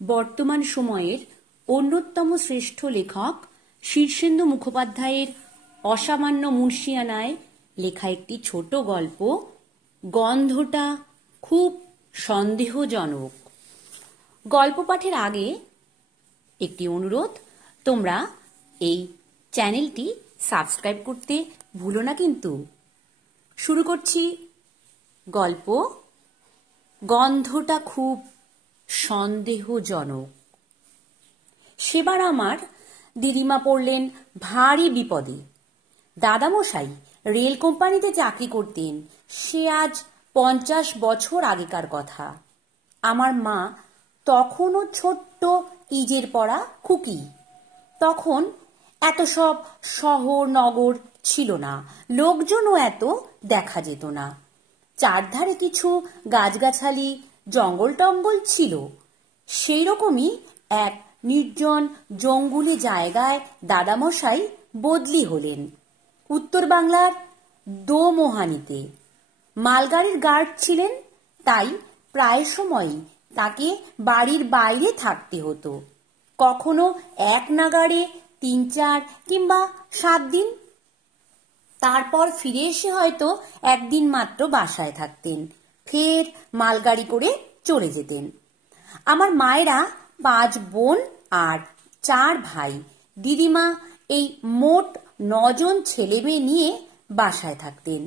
বর্তমান সময়ের অন্যতম শ্রেষ্ঠ লেখক শীর্ষেন্দু মুখোপাধ্যায়ের অসামান্য মুন্সিয়ানায় লেখা একটি ছোট গল্প গন্ধটা খুব সন্দেহজনক। গল্প পাঠের আগে একটি অনুরোধ, তোমরা এই চ্যানেলটি সাবস্ক্রাইব করতে ভুলো না কিন্তু। শুরু করছি গল্প গন্ধটা খুব সন্দেহজনক। সেবার আমার দিদিমা পড়লেন ভারী বিপদে। দাদামশাই রেল কোম্পানিতে চাকরি করতেন, সে আজ 50 বছর আগেকার কথা। আমার মা তখনও ছোট্ট ইজের পড়া খুকি। তখন এত সব শহর নগর ছিল না, লোকজনও এত দেখা যেত না। চারধারে কিছু গাছগাছালি জঙ্গল টঙ্গল ছিল। সেই রকমই এক নির্জন জঙ্গুলি জায়গায় দাদামশাই বদলি হলেন, উত্তর বাংলার দোমোহানিতে। মালগাড়ির গার্ড ছিলেন, তাই প্রায় সময়ই তাকে বাড়ির বাইরে থাকতে হতো। কখনো এক নাগাড়ে 3-4 কিংবা 7 দিন। তারপর ফিরে এসে হয়তো একদিন মাত্র বাসায় থাকতেন, ফের মালগাড়ি করে চলে যেতেন। আমার মায়েরা 5 বোন আর 4 ভাই। দিদিমা এই মোট 9 জন ছেলে মেয়ে নিয়ে বাসায় থাকতেন।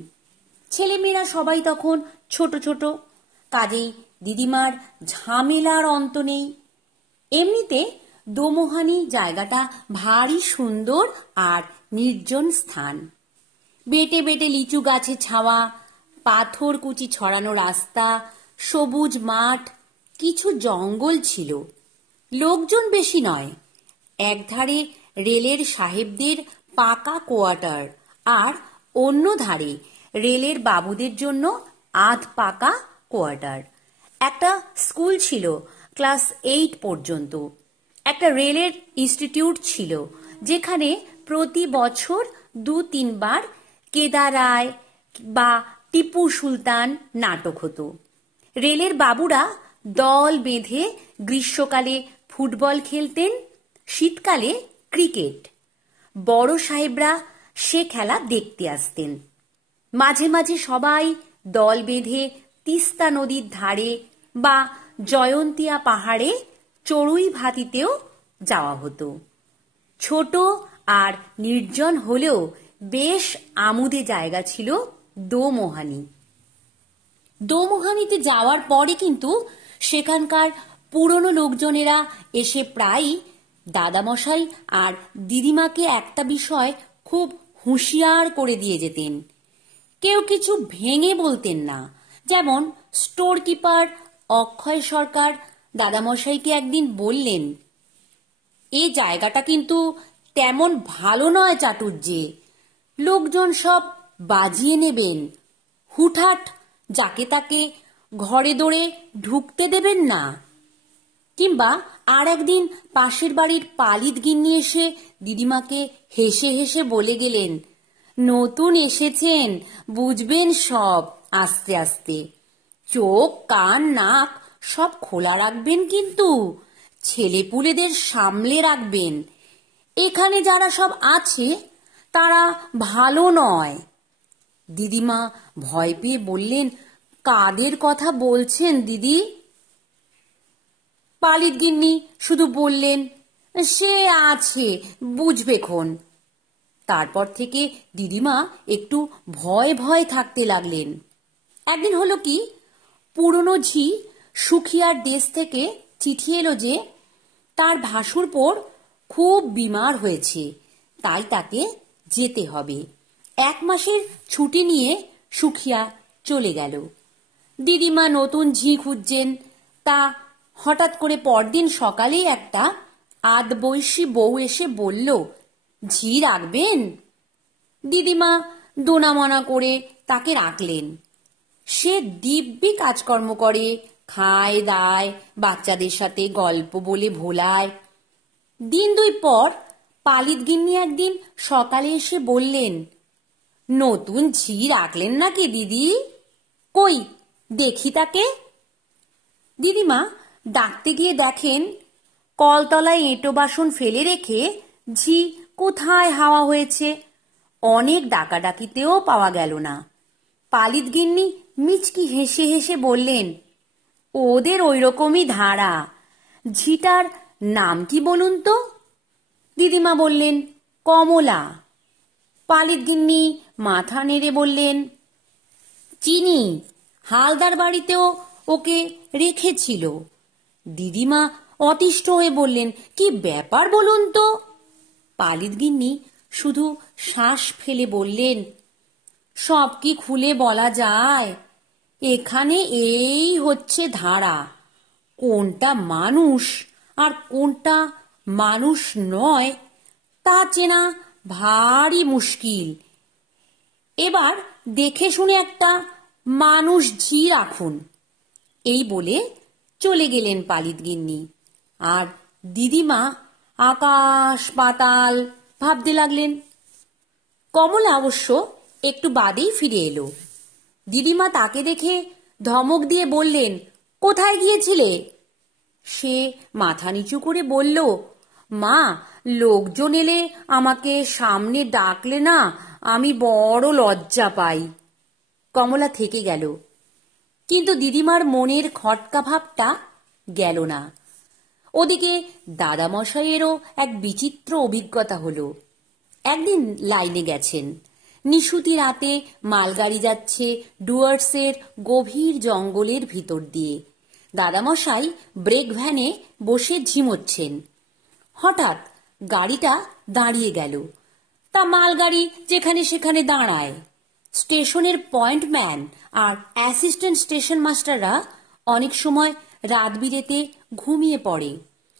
ছেলেমেয়েরা সবাই তখন ছোট ছোট, কাজেই দিদিমার ঝামেলার অন্ত নেই। এমনিতে দোমোহানি জায়গাটা ভারী সুন্দর আর নির্জন স্থান। বেটে বেটে লিচু গাছে ছাওয়া, পাথর কুচি ছড়ানো রাস্তা, সবুজ মাঠ, কিছু জঙ্গল ছিল। লোকজন বেশি নয়। একধারে রেলের সাহেবদের পাকা কোয়ার্টার, আর অন্য ধারে রেলের বাবুদের জন্য আধ পাকা কোয়ার্টার। একটা স্কুল ছিল ক্লাস 8 পর্যন্ত। একটা রেলের ইনস্টিটিউট ছিল, যেখানে প্রতি বছর 2-3 বার কেদার রায় বা টিপু সুলতান নাটক হতো। রেলের বাবুরা দল বেঁধে গ্রীষ্মকালে ফুটবল খেলতেন, শীতকালে ক্রিকেট। বড় সাহেবরা সে খেলা দেখতে আসতেন। মাঝে মাঝে সবাই দল বেঁধে তিস্তা নদীর ধারে বা জয়ন্তিয়া পাহাড়ে চড়ুই ভাতিতেও যাওয়া হতো। ছোট আর নির্জন হলেও বেশ আমোদে জায়গা ছিল দোমোহানি। দোমোহানিতে যাওয়ার পরে কিন্তু সেখানকার পুরনো লোকজনেরা এসে প্রায়ই দাদামশাই আর দিদিমাকে একটা বিষয় খুব হুঁশিয়ার করে দিয়ে যেতেন। কেউ কিছু ভেঙে বলতেন না। যেমন স্টোর কিপার অক্ষয় সরকার দাদামশাইকে একদিন বললেন, এই জায়গাটা কিন্তু তেমন ভালো নয় চাটুর্যে, লোকজন সব বাজিয়ে নেবেন, হুটহাট যাকে তাকে ঘরে দৌড়ে ঢুকতে দেবেন না। কিংবা আর একদিন পাশের বাড়ির পালিত গিন্নি এসে দিদিমাকে হেসে হেসে বলে গেলেন, নতুন এসেছেন, বুঝবেন সব আস্তে আস্তে, চোখ কান নাক সব খোলা রাখবেন, কিন্তু ছেলেপুলেদের সামলে রাখবেন। এখানে যারা সব আছে তারা ভালো নয়। দিদিমা ভয় পেয়ে বললেন, কাদের কথা বলছেন দিদি? পালিত গিন্নি শুধু বললেন, সে আছে, বুঝবেক্ষণ। তারপর থেকে দিদিমা একটু ভয় ভয় থাকতে লাগলেন। একদিন হলো কি, পুরনো ঝি সুখিয়ার দেশ থেকে চিঠি এলো যে তার ভাসুরপোর খুব বিমার হয়েছে, তাই তাকে যেতে হবে। 1 মাসের ছুটি নিয়ে সুখিয়া চলে গেল। দিদিমা নতুন ঝি খুঁজছেন, তা হঠাৎ করে পরদিন সকালেই একটা আধবয়সী বউ এসে বলল, ঝি রাখবেন? দিদিমা দোনামনা করে তাকে রাখলেন। সে দিব্যি কাজকর্ম করে, খায় দায়, বাচ্চাদের সাথে গল্প বলে ভোলায়। 1-2 দিন পর পালিত গিন্নি একদিন সকালে এসে বললেন, নতুন ঝি রাখলেন নাকি দিদি? কই দেখি তাকে। দিদিমা ডাকতে গিয়ে দেখেন কলতলায় এঁটো বাসন ফেলে রেখে ঝি কোথায় হাওয়া হয়েছে। অনেক ডাকাডাকিতেও পাওয়া গেল না। পালিত গিন্নি মিচকি হেসে হেসে বললেন, ওদের ওইরকমই ধারা। ঝিটার নাম কি বলুন তো? দিদিমা বললেন, কমলা। পালিত গিন্নি মাথা নেড়ে বললেন, চিনি, হালদার বাড়িতেও ওকে রেখেছিল। দিদিমা অতিষ্ঠ হয়ে বললেন, কি ব্যাপার বলুন তো? পালিত গিন্নি শুধু শ্বাস ফেলে বললেন, সব কি খুলে বলা যায়? এখানে এই হচ্ছে ধারা। কোনটা মানুষ আর কোনটা মানুষ নয় তা চেনা ভারী মুশকিল। এবার দেখে শুনে একটা মানুষ ঝি রাখুন। এই বলে চলে গেলেন পালিত গিন্নি। আর দিদিমা আকাশ পাতাল ভাবতে লাগলেন। কমলা অবশ্য একটু বাদেই ফিরে এলো। দিদিমা তাকে দেখে ধমক দিয়ে বললেন, কোথায় গিয়েছিলে? সে মাথা নিচু করে বলল, মা, লোকজন এলে আমাকে সামনে ডাকলে না আমি বড় লজ্জা পাই। কমলা থেকে গেল, কিন্তু দিদিমার মনের খটকা ভাবটা গেল না। ওদিকে দাদামশাইয়েরও এক বিচিত্র অভিজ্ঞতা হলো। একদিন লাইনে গেছেন। নিশুতি রাতে মালগাড়ি যাচ্ছে ডুয়ার্সের গভীর জঙ্গলের ভিতর দিয়ে। দাদামশাই ব্রেক ভ্যানে বসে ঝিমোচ্ছেন। হঠাৎ গাড়িটা দাঁড়িয়ে গেল। তা মালগাড়ি যেখানে সেখানে দাঁড়ায়। স্টেশনের পয়েন্টম্যান আর অ্যাসিস্ট্যান্ট স্টেশন মাস্টাররা অনেক সময় রাত বিরেতে ঘুমিয়ে পড়ে,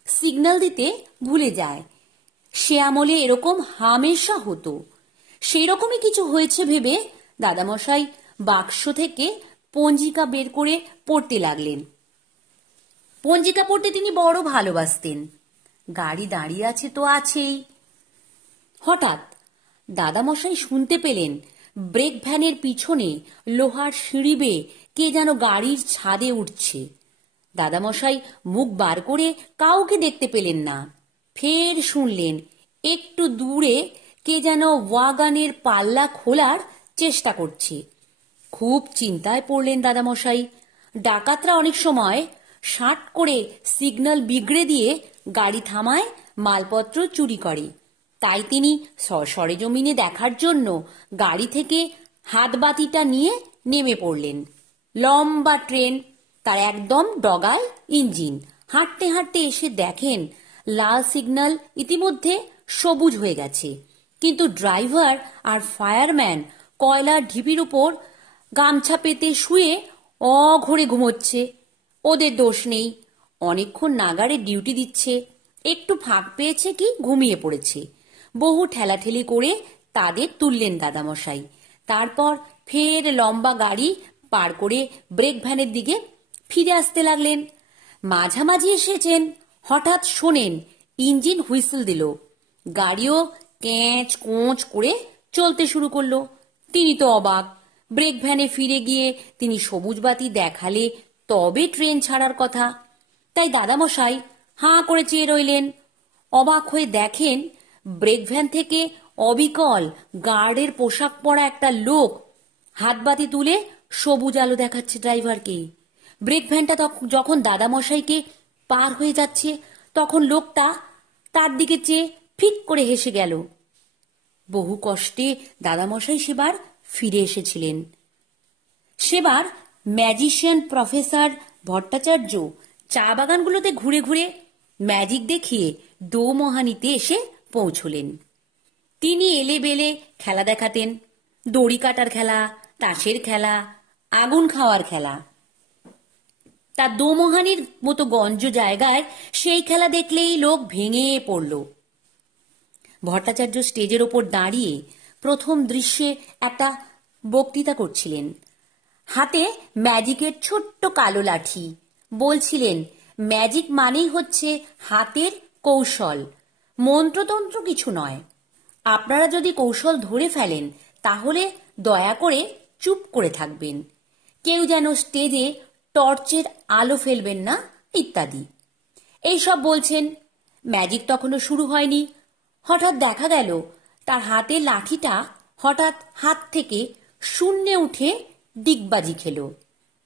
সিগন্যাল দিতে ভুলে যায়। সে আমলে এরকম হামেশা হতো। সেই রকমই কিছু হয়েছে ভেবে দাদামশাই বাক্স থেকে পঞ্জিকা বের করে পড়তে লাগলেন। পঞ্জিকা পড়তে তিনি বড় ভালোবাসতেন। গাড়ি দাঁড়িয়ে আছে তো আছেই। হঠাৎ দাদামশাই শুনতে পেলেন ব্রেক ভ্যানের পিছনে লোহার সিঁড়ি বেয়ে কে যেন গাড়ির ছাদে উঠছে। দাদামশাই মুখ বার করে কাউকে দেখতে পেলেন না। ফের শুনলেন একটু দূরে কে যেন ওয়াগানের পাল্লা খোলার চেষ্টা করছে। খুব চিন্তায় পড়লেন দাদামশাই। ডাকাতরা অনেক সময় শার্ট করে সিগন্যাল বিগড়ে দিয়ে গাড়ি থামায়, মালপত্র চুরি করে। তাই তিনি সরেজমিনে দেখার জন্য গাড়ি থেকে হাতবাতিটা নিয়ে নেমে পড়লেন। লম্বা ট্রেন, তার একদম ডগায় ইঞ্জিন। হাঁটতে হাঁটতে এসে দেখেন লাল সিগন্যাল ইতিমধ্যে সবুজ হয়ে গেছে, কিন্তু ড্রাইভার আর ফায়ারম্যান কয়লার ঢিপির উপর গামছা পেতে শুয়ে অঘরে ঘুমোচ্ছে। ওদের দোষ নেই, অনেকক্ষণ নাগারে ডিউটি দিচ্ছে, একটু ফাঁক পেয়েছে কি ঘুমিয়ে পড়েছে। বহু ঠেলাঠেলি করে তাদের তুললেন দাদামশাই। তারপর ফের লম্বা গাড়ি পার করে ব্রেক ভ্যানের দিকে ফিরে আসতে লাগলেন। মাঝামাঝি এসেছেন, হঠাৎ শোনেন ইঞ্জিন হুইসেল দিল। গাড়িও ক্যাঁচ কোঁচ করে চলতে শুরু করলো। তিনি তো অবাক। ব্রেক ভ্যানে ফিরে গিয়ে তিনি সবুজ বাতি দেখালে তবে ট্রেন ছাড়ার কথা। তাই দাদামশাই হাঁ করে চেয়ে রইলেন। অবাক হয়ে দেখেন ব্রেক ভ্যান থেকে অবিকল গার্ডের পোশাক পরা একটা লোক হাতবাতি তুলে সবুজ আলো দেখাচ্ছে ড্রাইভারকে। ব্রেক ভ্যানটা যখন দাদামশাইকে পার হয়ে যাচ্ছে তখন লোকটা তার দিকে চেয়ে ফিক করে হেসে গেল। বহু কষ্টে দাদামশাই সেবার ফিরে এসেছিলেন। সেবার ম্যাজিশিয়ান প্রফেসর ভট্টাচার্য চা বাগানগুলোতে ঘুরে ঘুরে ম্যাজিক দেখিয়ে দোমোহানিতে এসে পৌঁছলেন। তিনি এলে বেলে খেলা দেখাতেন, দড়ি কাটার খেলা, তাসের খেলা, আগুন খাওয়ার খেলা। তার দোমোহানির মতো গঞ্জ জায়গায় সেই খেলা দেখলেই লোক ভেঙে পড়ল। ভট্টাচার্য স্টেজের ওপর দাঁড়িয়ে প্রথম দৃশ্যে একটা বক্তৃতা করছিলেন। হাতে ম্যাজিকের ছোট্ট কালো লাঠি। বলছিলেন, ম্যাজিক মানেই হচ্ছে হাতের কৌশল, মন্ত্রতন্ত্র কিছু নয়। আপনারা যদি কৌশল ধরে ফেলেন তাহলে দয়া করে চুপ করে থাকবেন। কেউ যেন স্টেজে টর্চের আলো ফেলবেন না, ইত্যাদি। এইসব বলছেন। ম্যাজিক তখনও শুরু হয়নি। হঠাৎ দেখা গেল তার হাতের লাঠিটা হঠাৎ হাত থেকে শূন্যে উঠে ডিগবাজি খেল।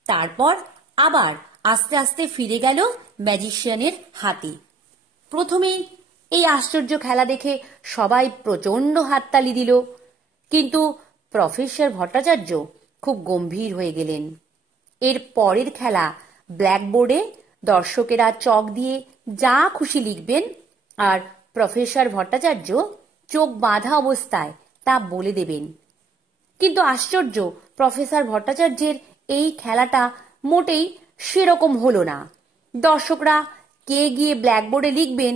তারপর আবার আস্তে আস্তে ফিরে গেল ম্যাজিশিয়ানের হাতে। প্রথমেই এই আশ্চর্য খেলা দেখে সবাই প্রচণ্ড হাততালি দিল, কিন্তু প্রফেসর ভট্টাচার্য খুব গম্ভীর হয়ে গেলেন। এর পরের খেলা ব্ল্যাকবোর্ডে দর্শকেরা চক দিয়ে যা খুশি লিখবেন, আর প্রফেসর ভট্টাচার্য চোখ বাঁধা অবস্থায় তা বলে দেবেন। কিন্তু আশ্চর্য, প্রফেসর ভট্টাচার্যের এই খেলাটা মোটেই সেরকম হলো না। দর্শকরা কে গিয়ে ব্ল্যাকবোর্ডে লিখবেন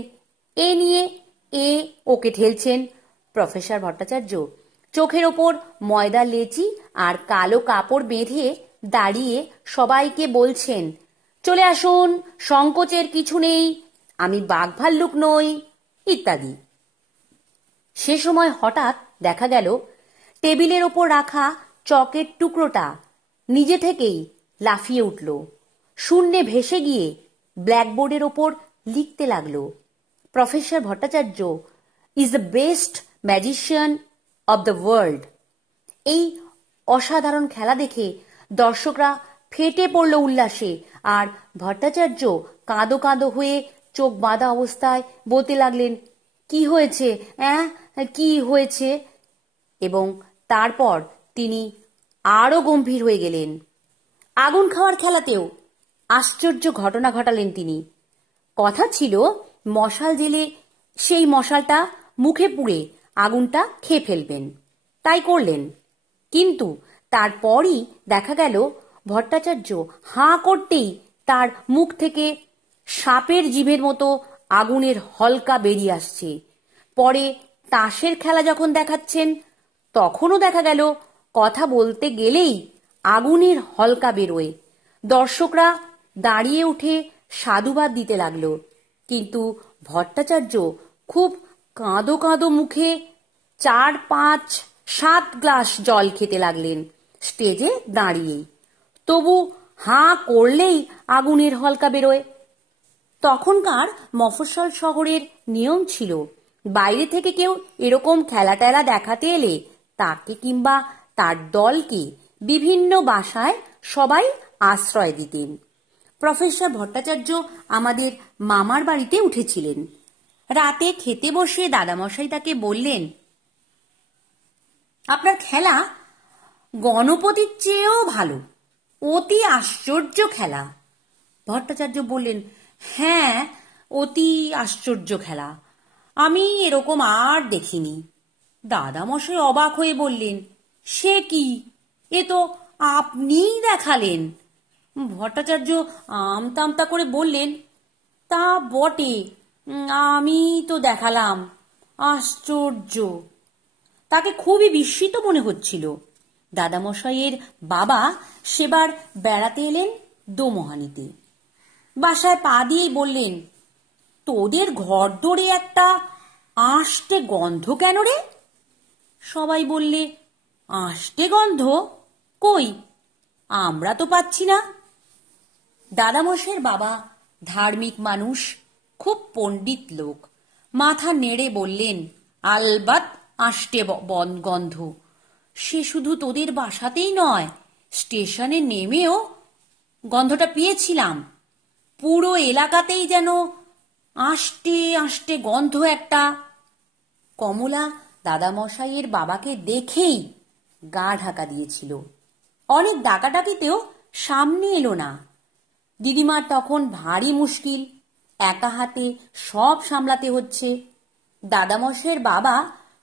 এ নিয়ে ওকে ঠেলছেন। প্রফেসর ভট্টাচার্য চোখের ওপর ময়দার লেচি আর কালো কাপড় বেঁধে দাঁড়িয়ে সবাইকে বলছেন, চলে আসুন, সংকোচের কিছু নেই, আমি বাঘ ভাল্লুক নই, ইত্যাদি। সে সময় হঠাৎ দেখা গেল টেবিলের ওপর রাখা চকের টুকরোটা নিজে থেকেই লাফিয়ে উঠল, শূন্যে ভেসে গিয়ে ব্ল্যাকবোর্ডের ওপর লিখতে লাগলো, professor Bhattacharya is the best magician of the world. এই অসাধারণ খেলা দেখে দর্শকরা ফেটে পড়ল উল্লাসে, আর ভট্টাচার্য কাঁদো কাঁদো হয়ে চোখ বাঁধা অবস্থায় বলতে লাগলেন, কি হয়েছে, কি হয়েছে? এবং তারপর তিনি আরো গম্ভীর হয়ে গেলেন। আগুন খাওয়ার খেলাতেও আশ্চর্য ঘটনা ঘটালেন তিনি। কথা ছিল মশাল জেলে সেই মশালটা মুখে পুড়ে আগুনটা খেয়ে ফেলবেন। তাই করলেন, কিন্তু তারপরই দেখা গেল ভট্টাচার্য হাঁ করতেই তার মুখ থেকে সাপের জিভের মতো আগুনের হলকা বেরিয়ে আসছে। পরে তাসের খেলা যখন দেখাচ্ছেন, তখনও দেখা গেল কথা বলতে গেলেই আগুনের হলকা বেরোয়। দর্শকরা দাঁড়িয়ে উঠে সাধুবাদ দিতে লাগলো, কিন্তু ভট্টাচার্য খুব কাঁদো কাঁদো মুখে 4, 5, 7 গ্লাস জল খেতে লাগলেন স্টেজে দাঁড়িয়েই। তবু হাঁ করলেই আগুনের হলকা বেরোয়। তখনকার মফস্বল শহরের নিয়ম ছিল, বাইরে থেকে কেউ এরকম খেলা টেলা দেখাতে এলে তাকে কিংবা তার দলকে বিভিন্ন বাসায় সবাই আশ্রয় দিতেন। প্রফেসর ভট্টাচার্য আমাদের মামার বাড়িতে উঠেছিলেন। রাতে খেতে বসে দাদামশাই তাকে বললেন, আপনার খেলা গণপতির চেয়েও ভালো, অতি আশ্চর্য খেলা। ভট্টাচার্য বললেন, হ্যাঁ, অতি আশ্চর্য খেলা, আমি এরকম আর দেখিনি। দাদামশাই অবাক হয়ে বললেন, সে কি, এ তো আপনিই দেখালেন। ভট্টাচার্য আমতা আমতা করে বললেন, তা বটে, আমি তো দেখালাম, আশ্চর্য। তাকে খুবই বিস্মিত মনে হচ্ছিল। দাদামশাইয়ের বাবা সেবার বেড়াতে এলেন দোমোহানিতে। বাসায় পা দিয়েই বললেন, তোদের ঘর দোরে একটা আষ্টে গন্ধ কেন রে? সবাই বললে, আষ্টে গন্ধ কই, আমরা তো পাচ্ছি না। দাদামশাইয়ের বাবা ধার্মিক মানুষ, খুব পণ্ডিত লোক, মাথা নেড়ে বললেন, আলবাত আষ্টে গন্ধ। সে শুধু তোদের বাসাতেই নয়, স্টেশনে নেমেও গন্ধটা পেয়েছিলাম। পুরো এলাকাতেই যেন আষ্টে আষ্টে গন্ধ একটা। কমলা দাদামশাইয়ের বাবাকে দেখেই গা ঢাকা দিয়েছিল। অনেক ডাকাডাকিতেও সামনে এলো না। দিদিমার তখন ভারী মুশকিল, একা হাতে সব সামলাতে হচ্ছে। দাদামশাইয়ের বাবা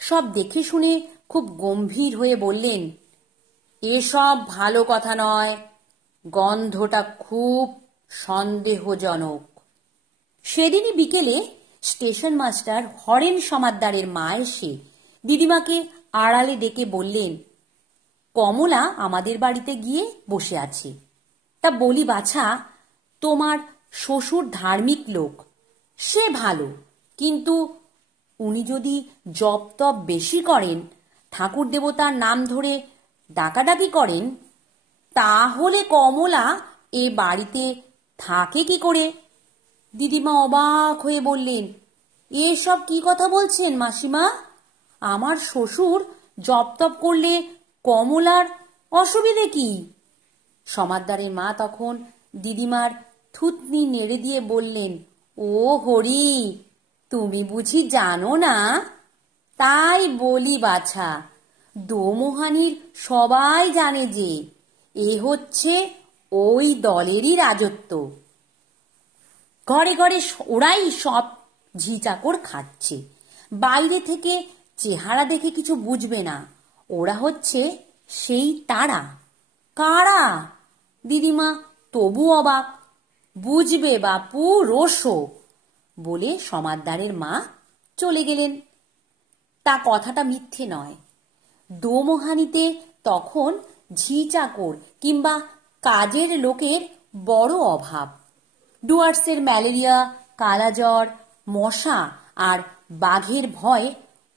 সব দেখে শুনে খুব গম্ভীর হয়ে বললেন, এসব ভালো কথা নয়, গন্ধটা খুব সন্দেহজনক। সেদিনই বিকেলে স্টেশন মাস্টার হরেন সমাদ্দারের মা এসে দিদিমাকে আড়ালে ডেকে বললেন, কমলা আমাদের বাড়িতে গিয়ে বসে আছে। তা বলি বাছা, তোমার শ্বশুর ধার্মিক লোক, সে ভালো, কিন্তু উনি যদি জপ তপ বেশি করেন, ঠাকুর দেবতার নাম ধরে ডাকাডাকি করেন, তাহলে কমলা এ বাড়িতে থাকে কি করে? দিদিমা অবাক হয়ে বললেন, এসব কি কথা বলছেন মাসিমা? আমার শ্বশুর জপ তপ করলে কমলার অসুবিধে কি? সমাদ্দারের মা তখন দিদিমার থুতনি নেড়ে দিয়ে বললেন, ও হরি, তুমি বুঝি জানো না? তাই বলি বাছা, দোমোহানির সবাই জানে যে এ হচ্ছে ওই দলেরই রাজত্ব। ঘরে ঘরে ওরাই সব ঝি চাকর খাচ্ছে। বাইরে থেকে চেহারা দেখে কিছু বুঝবে না, ওরা হচ্ছে সেই তারা। কারা? দিদিমা তবু অবাক। বুঝবে বাপু, রোশো, বলে সমাদ্দারের মা চলে গেলেন। তা কথাটা মিথ্যে নয়। দোমোহানিতে তখন ঝি চাকর কিংবা কাজের লোকের বড় অভাব। ডুয়ার্সের ম্যালেরিয়া, কালাজ্বর, মশা আর বাঘের ভয়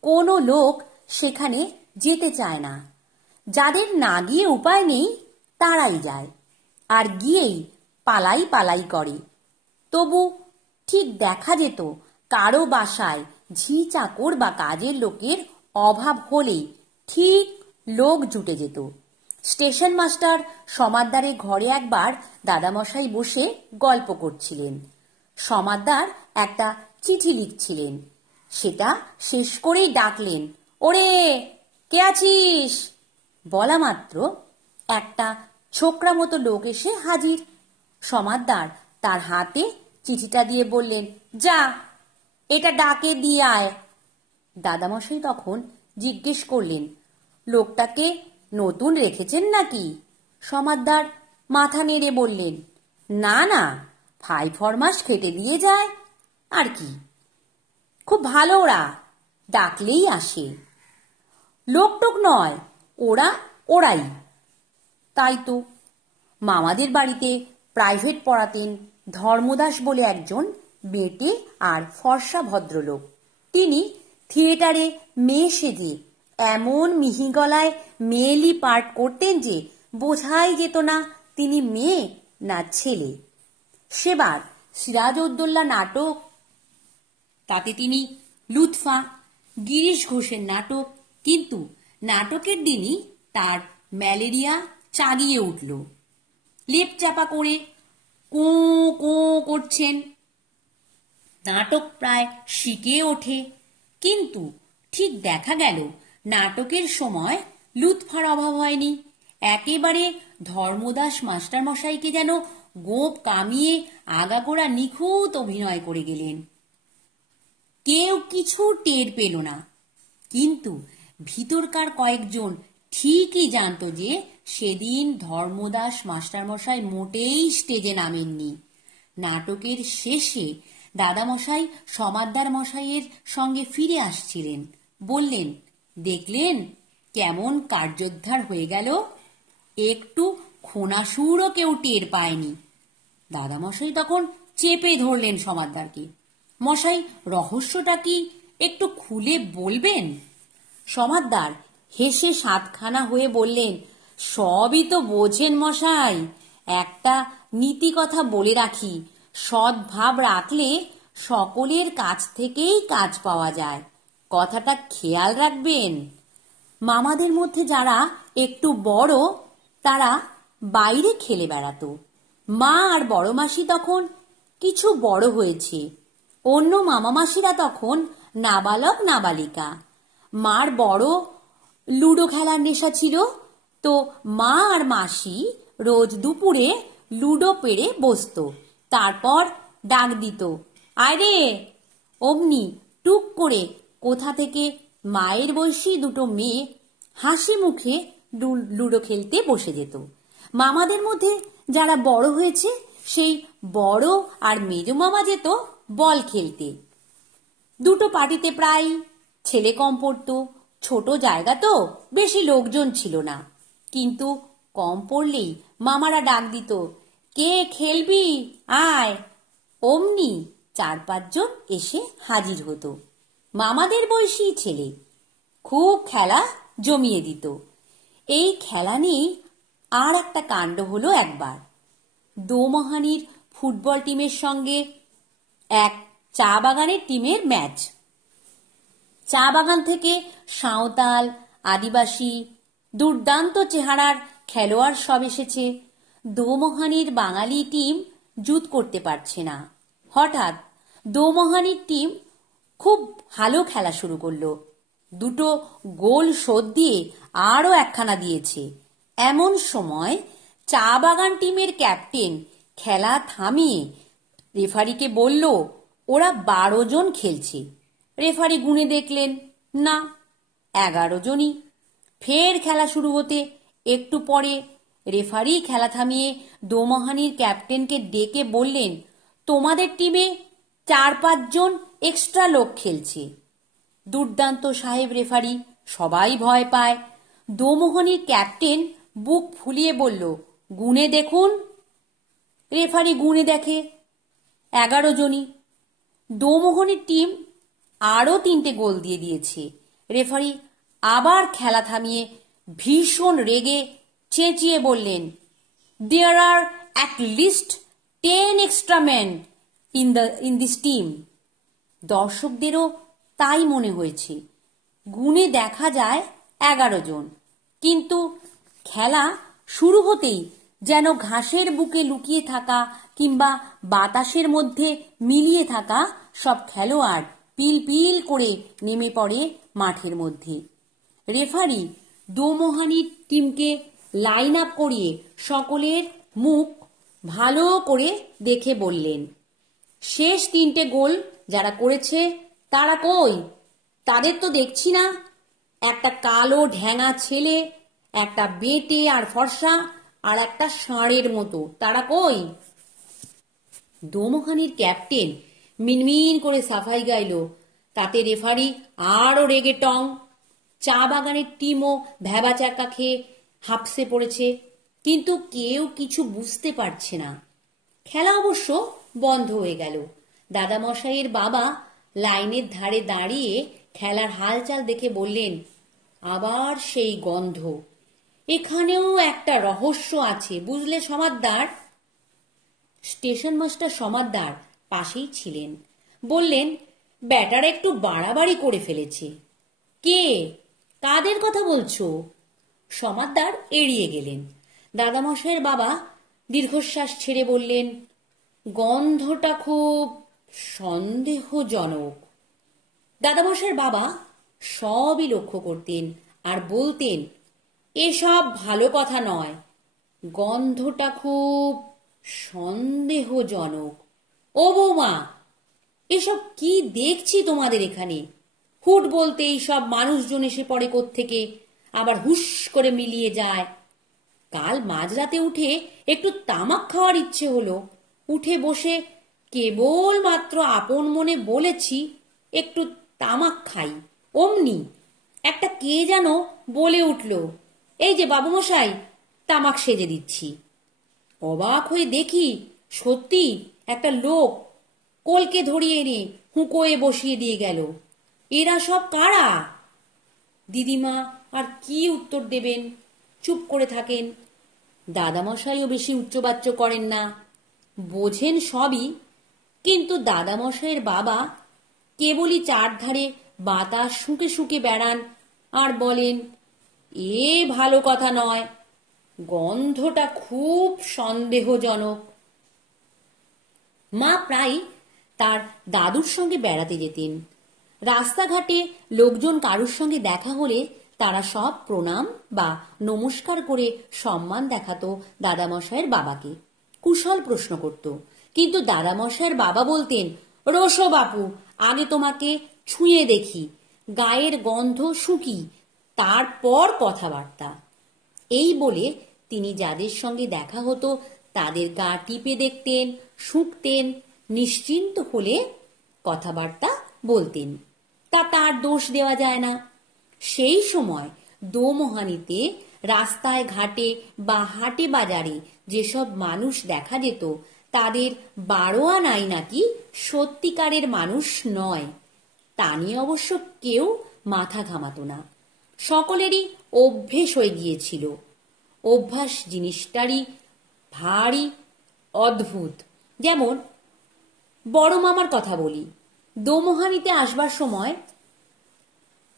কোনো লোক সেখানে যেতে চায় না। যাদের না গিয়ে উপায় নেই তারাই যায়, আর গিয়েই পালাই পালাই করে। তবু ঠিক দেখা যেত কারো বাসায় ঝি চাকর বা কাজের লোকের অভাব হলেই ঠিক লোক জুটে যেত। স্টেশন মাস্টার সমাদ্দারের ঘরে একবার দাদামশাই বসে গল্প করছিলেন। সমাদ্দার একটা চিঠি লিখছিলেন। সেটা শেষ করেই ডাকলেন, ওরে কে আছিস? বলা মাত্র একটা ছোকরা মতো লোক এসে হাজির। সমাদ্দার তার হাতে চিঠিটা দিয়ে বললেন, যা এটা ডাকে দিয়ে আয়। দাদামশাই তখন জিজ্ঞেস করলেন, লোকটাকে নতুন রেখেছেন নাকি? সমাদ্দার মাথা নেড়ে বললেন, না না, ফাই ফরমাস খেটে দিয়ে যায় আর কি। খুব ভালো, ওরা ডাকলেই আসে। লোকটোক নয়, ওরাই। তাই তো। মামাদের বাড়িতে প্রাইভেট পড়াতেন ধর্মদাস বলে একজন বেটে আর ফর্সা ভদ্রলোক। তিনি থিয়েটারে মেয়ে সেজে এমন মিহি গলায় মেয়েলি পার্ট করতেন যে বোঝাই যেত না তিনি মেয়ে না ছেলে। সেবার সিরাজউদ্দৌলা নাটক, তাতে তিনি লুৎফা। গিরিশ ঘোষের নাটক, কিন্তু নাটকের দিনই তার ম্যালেরিয়া চাগিয়ে উঠল। লেপ চাপা করে কোঁ কোঁ করছেন। নাটক প্রায় শিখে ওঠে, কিন্তু ঠিক দেখা গেল নাটকের সময় লুৎফার অভাব হয়নি। একেবারে ধর্মদাস মাস্টারমশাইকে যেন গোঁপ কামিয়ে আগাগোড়া নিখুঁত অভিনয় করে গেলেন। কেউ কিছু টের পেল না, কিন্তু ভিতরকার কয়েকজন ঠিকই জানত যে সেদিন ধর্মদাস মাস্টারমশাই মোটেই স্টেজে নামেননি। নাটকের শেষে দাদামশাই সমাদ্দার মশাইয়ের সঙ্গে ফিরে আসছিলেন। বললেন, দেখলেন কেমন কার্যোদ্ধার হয়ে গেল? একটু খোনাসুরও কেউ টের পায়নি। দাদামশাই তখন চেপে ধরলেন সমাদ্দারকে। মশাই, রহস্যটা কি একটু খুলে বলবেন? সমাদ্দার হেসে সাতখানা হয়ে বললেন, সবই তো বোঝেন মশাই। একটা নীতি কথা বলে রাখি, সৎ ভাব রাখলে সকলের কাছ থেকেই কাজ পাওয়া যায়। কথাটা খেয়াল রাখবেন। মামাদের মধ্যে যারা একটু বড় তারা বাইরে খেলে বেড়াতো। মা আর বড় মাসি তখন কিছু বড় হয়েছে, অন্য মামা মাসিরা তখন নাবালক নাবালিকা। মার বড় লুডো খেলার নেশা ছিল, তো মা আর মাসি রোজ দুপুরে লুডো পেড়ে বসত। তারপর ডাক দিত, আয় রে। অমনি টুক করে কোথা থেকে মায়ের বয়সী দুটো মেয়ে হাসি মুখে লুডো খেলতে বসে যেত। মামাদের মধ্যে যারা বড় হয়েছে সেই বড় আর মেজো মামা যেত বল খেলতে। দুটো পার্টিতে প্রায় ছেলে কম পড়তো। ছোট জায়গা তো, বেশি লোকজন ছিল না, কিন্তু কম পড়লেই মামারা ডাক দিত, কে খেলবি আয়। অমনি 4-5 জন এসে হাজির হতো। মামাদের বয়সী ছেলে খুব খেলা জমিয়ে দিত। এই খেলা নিয়ে আর একটা কাণ্ড হলো। একবার দোমোহানির ফুটবল টিমের সঙ্গে এক চা বাগানের টিমের ম্যাচ। চা বাগান থেকে সাঁওতাল, আদিবাসী, দুর্দান্ত চেহারার খেলোয়াড় সব এসেছে। দোমোহানির বাঙালি টিম জুত করতে পারছে না। হঠাৎ দোমোহানির টিম খুব ভালো খেলা শুরু করলো। দুটো গোল শোধ দিয়ে আরও একখানা দিয়েছে। এমন সময় চা বাগান টিমের ক্যাপ্টেন খেলা থামিয়ে রেফারিকে বলল, ওরা 12 জন খেলছে। রেফারি গুনে দেখলেন, না, 11 জনই। ফের খেলা শুরু হতে একটু পরে রেফারি খেলা থামিয়ে দোমোহানির ক্যাপ্টেনকে ডেকে বললেন, তোমাদের টিমে 4-5 জন এক্সট্রা লোক খেলছে। দুর্দান্ত সাহেব রেফারি, সবাই ভয় পায়। দোমোহানির ক্যাপ্টেন বুক ফুলিয়ে বলল, গুনে দেখুন। রেফারি গুনে দেখে 11 জনই। দোমোহানির টিম আরও 3টে গোল দিয়ে দিয়েছে। রেফারি আবার খেলা থামিয়ে ভীষণ রেগে চেঁচিয়ে বললেন, there are at least 10 extra man in this team. দর্শকদেরও তাই মনে হয়েছে। গুনে দেখা যায় 11 জন, কিন্তু খেলা শুরু হতেই যেন ঘাসের বুকে লুকিয়ে থাকা কিংবা বাতাসের মধ্যে মিলিয়ে থাকা সব খেলোয়াড় পিল পিল করে নেমে পড়ে মাঠের মধ্যে। রেফারি দোমোহানির টিমকে লাইন আপ করিয়ে সকলের মুখ ভালো করে দেখে বললেন, শেষ 3টে গোল যারা করেছে তারা কই? তাদের তো দেখছি না। একটা কালো ঢ্যাঙা ছেলে, একটা বেঁটে আর ফর্সা, আর একটা ষাঁড়ের মতো, তারা কই? দোমোহানির ক্যাপ্টেন মিনমিন করে সাফাই গাইল। তাতে রেফারি আরও রেগে টং। চা বাগানের টিমও ভ্যাবাচাকা খেয়ে হাঁপসে পড়েছে, কিন্তু কেউ কিছু বুঝতে পারছে না। খেলা অবশ্য বন্ধ হয়ে গেল। দাদামশাইয়ের বাবা লাইনের ধারে দাঁড়িয়ে খেলার হালচাল দেখে বললেন, আবার সেই গন্ধ। এখানেও একটা রহস্য আছে, বুঝলে সমাদ্দার? স্টেশন মাস্টার সমাদ্দার পাশেই ছিলেন। বললেন, ব্যাটারা একটু বাড়াবাড়ি করে ফেলেছে। কে? কাদের কথা বলছো? সমাদ্দার এড়িয়ে গেলেন। দাদামশাইয়ের বাবা দীর্ঘশ্বাস ছেড়ে বললেন, গন্ধটা খুব সন্দেহজনক। দাদামশাইয়ের বাবা সবই লক্ষ্য করতেন আর বলতেন, এসব ভালো কথা নয়, গন্ধটা খুব সন্দেহজনক। ও বৌমা, এসব কি দেখছি তোমাদের এখানে? হুট বলতেই সব মানুষজন এসে পড়ে কোত্থেকে, আবার হুস করে মিলিয়ে যায়। কাল মাঝরাতে উঠে একটু তামাক খাওয়ার ইচ্ছে হলো। উঠে বসে কেবল মাত্র আপন মনে বলেছি একটু তামাক খাই, অমনি একটা কে যেন বলে উঠল, এই যে বাবুমশাই, তামাক সেজে দিচ্ছি। অবাক হয়ে দেখি সত্যি একটা লোক কলকে ধরিয়ে এনে হুঁকোয়ে বসিয়ে দিয়ে গেল। এরা সব কারা? দিদিমা আর কি উত্তর দেবেন, চুপ করে থাকেন। দাদামশাইও বেশি উচ্চবাচ্য করেন না, বোঝেন সবই, কিন্তু দাদামশাইয়ের বাবা কেবলই চারধারে বাতাস শুঁকে শুঁকে বেড়ান আর বলেন, এ ভালো কথা নয়, গন্ধটা খুব সন্দেহজনক। মা প্রায় তার দাদুর সঙ্গে বেড়াতে যেতেন। রাস্তাঘাটে লোকজন কারুর সঙ্গে দেখা হলে তারা সব প্রণাম বা নমস্কার করে সম্মান দেখাতো দাদামশাইয়ের বাবাকে, কুশল প্রশ্ন করত। কিন্তু দাদামশাইয়ের বাবা বলতেন, রোসো বাপু, আগে তোমাকে ছুঁয়ে দেখি, গায়ের গন্ধ শুকি, তারপর কথাবার্তা। এই বলে তিনি যাদের সঙ্গে দেখা হতো তাদের গা টিপে দেখতেন, শুঁকতেন, নিশ্চিন্ত হলে কথাবার্তা বলতেন। তা তার দোষ দেওয়া যায় না। সেই সময় দোমোহানিতে রাস্তায় ঘাটে বা হাটে বাজারে যেসব মানুষ দেখা যেত তাদের 12 আনাই নাকি সত্যিকারের মানুষ নয়, তা নিয়ে অবশ্য কেউ মাথা ঘামাতো না। সকলেরই অভ্যেস হয়ে গিয়েছিল। অভ্যাস জিনিসটারই ভারী অদ্ভুত। যেমন বড় মামার কথা বলি। দোমোহানিতে আসবার সময়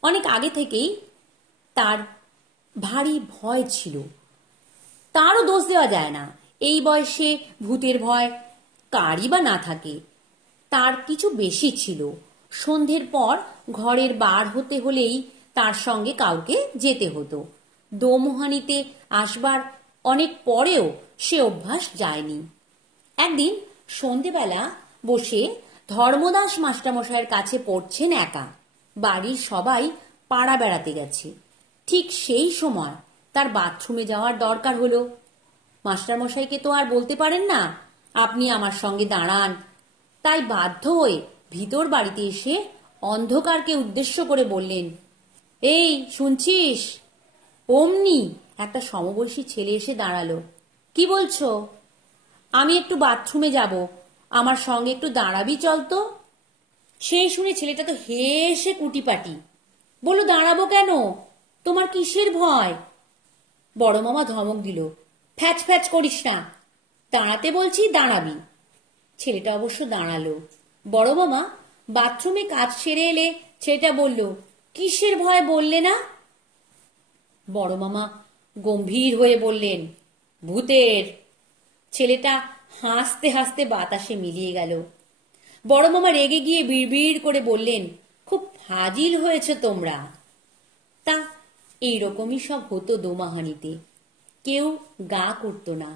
অনেক আগে থেকেই তার ভারী ভয় ছিল। তারও দোষ দেওয়া যায় না, এই বয়সে ভূতের ভয় কারই বা না থাকে। তার কিছু বেশি ছিল। সন্ধ্যের পর ঘরের বার হতে হলেই তার সঙ্গে কাউকে যেতে হতো। দোমোহানিতে আসবার অনেক পরেও সে অভ্যাস যায়নি। একদিন সন্ধেবেলা বসে ধর্মদাস মাস্টারমশাইয়ের কাছে পড়ছেন একা। বাড়ির সবাই পাড়া বেড়াতে গেছে। ঠিক সেই সময় তার বাথরুমে যাওয়ার দরকার হলো। মাস্টারমশাইকে তো আর বলতে পারেন না, আপনি আমার সঙ্গে দাঁড়ান। তাই বাধ্য হয়ে ভিতর বাড়িতে এসে অন্ধকারকে উদ্দেশ্য করে বললেন, এই শুনছিস? অমনি একটা সমবয়সী ছেলে এসে দাঁড়ালো। কি বলছো? আমি একটু বাথরুমে যাব, আমার সঙ্গে একটু দাঁড়াবি চল তো। সেই শুনে ছেলেটা তো হেসে কুটিপাটি বলল, দাঁড়াবো কেন? তোমার কিসের ভয়? বড় মামা ধমক দিল, ফ্যাচ ফ্যাচ করিস না, দাঁড়াতে বলছি দাঁড়াবি। ছেলেটা অবশ্য দাঁড়ালো। বড় মামা বাথরুমে কাজ সেরে এলে ছেলেটা বলল, কিসের ভয় বললে না? বড় মামা গম্ভীর হয়ে বললেন, ভূতের। ছেলেটা হাসতে হাসতে বাতাসে মিলিয়ে গেল। বড় মামা রেগে গিয়ে বিড়বিড় করে বললেন, খুব ফাজিল হয়েছে তোমরা। তা এইরকমই সব হতো দোমাহানিতে। কেউ গা করত না।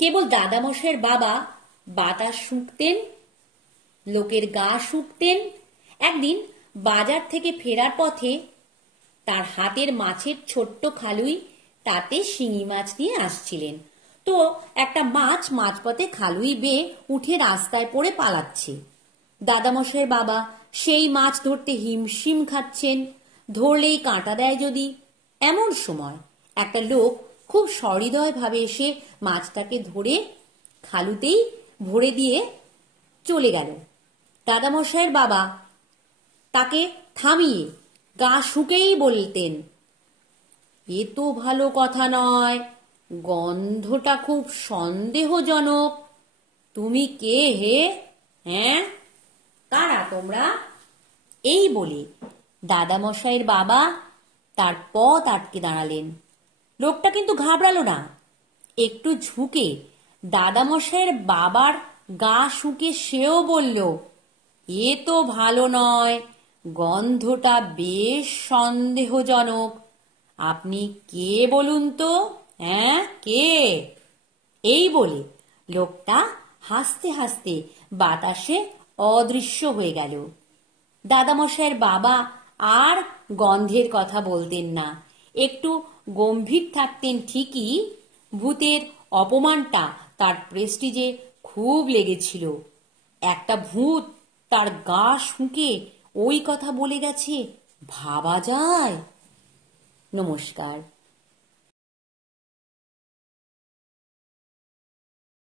কেবল দাদামশাইয়ের বাবা বাতাস শুঁকতেন, লোকের গা শুঁকতেন। একদিন বাজার থেকে ফেরার পথে তার হাতের মাছের ছোট্ট খালুই তাতে শিঙি মাছ নিয়ে আসছিলেন। তো একটা মাছ মাঝপথে খালুই বেয়ে উঠে রাস্তায় পড়ে পালাচ্ছে। দাদামশাইয়ের বাবা সেই মাছ ধরতে হিমশিম খাচ্ছেন, ধরলেই কাঁটা দেয় যদি। এমন সময় একটা লোক খুব সহৃদয়ভাবে এসে মাছটাকে ধরে খালুতেই ভরে দিয়ে চলে গেল। দাদামশাইয়ের বাবা তাকে থামিয়ে গা শুকেই বলতেন, এ তো ভালো কথা নয়, গন্ধটা খুব সন্দেহজনক। তুমি কে হে? হ্যাঁ, কারা তোমরা? এই বলে দাদামশাইয়ের বাবা তার পথ আটকে দাঁড়ালেন। লোকটা কিন্তু ঘাবড়ালো না। একটু ঝুঁকে দাদামশাইয়ের বাবার গা শুকে সেও বলল, এ তো ভালো নয়, গন্ধটা বেশ সন্দেহজনক। আপনি কে বলুন তো? হ্যাঁ, কে? এই বলে লোকটা হাসতে হাসতে বাতাসে অদৃশ্য হয়ে গেল। দাদামশাইয়ের বাবা আর গন্ধের কথা বলতেন না, একটু গম্ভীর থাকতেন ঠিকই। ভূতের অপমানটা তার প্রেস্টিজে খুব লেগেছিল। একটা ভূত তার গা শুঁকে ওই কথা বলে গেছে, ভাবা যায়? নমস্কার।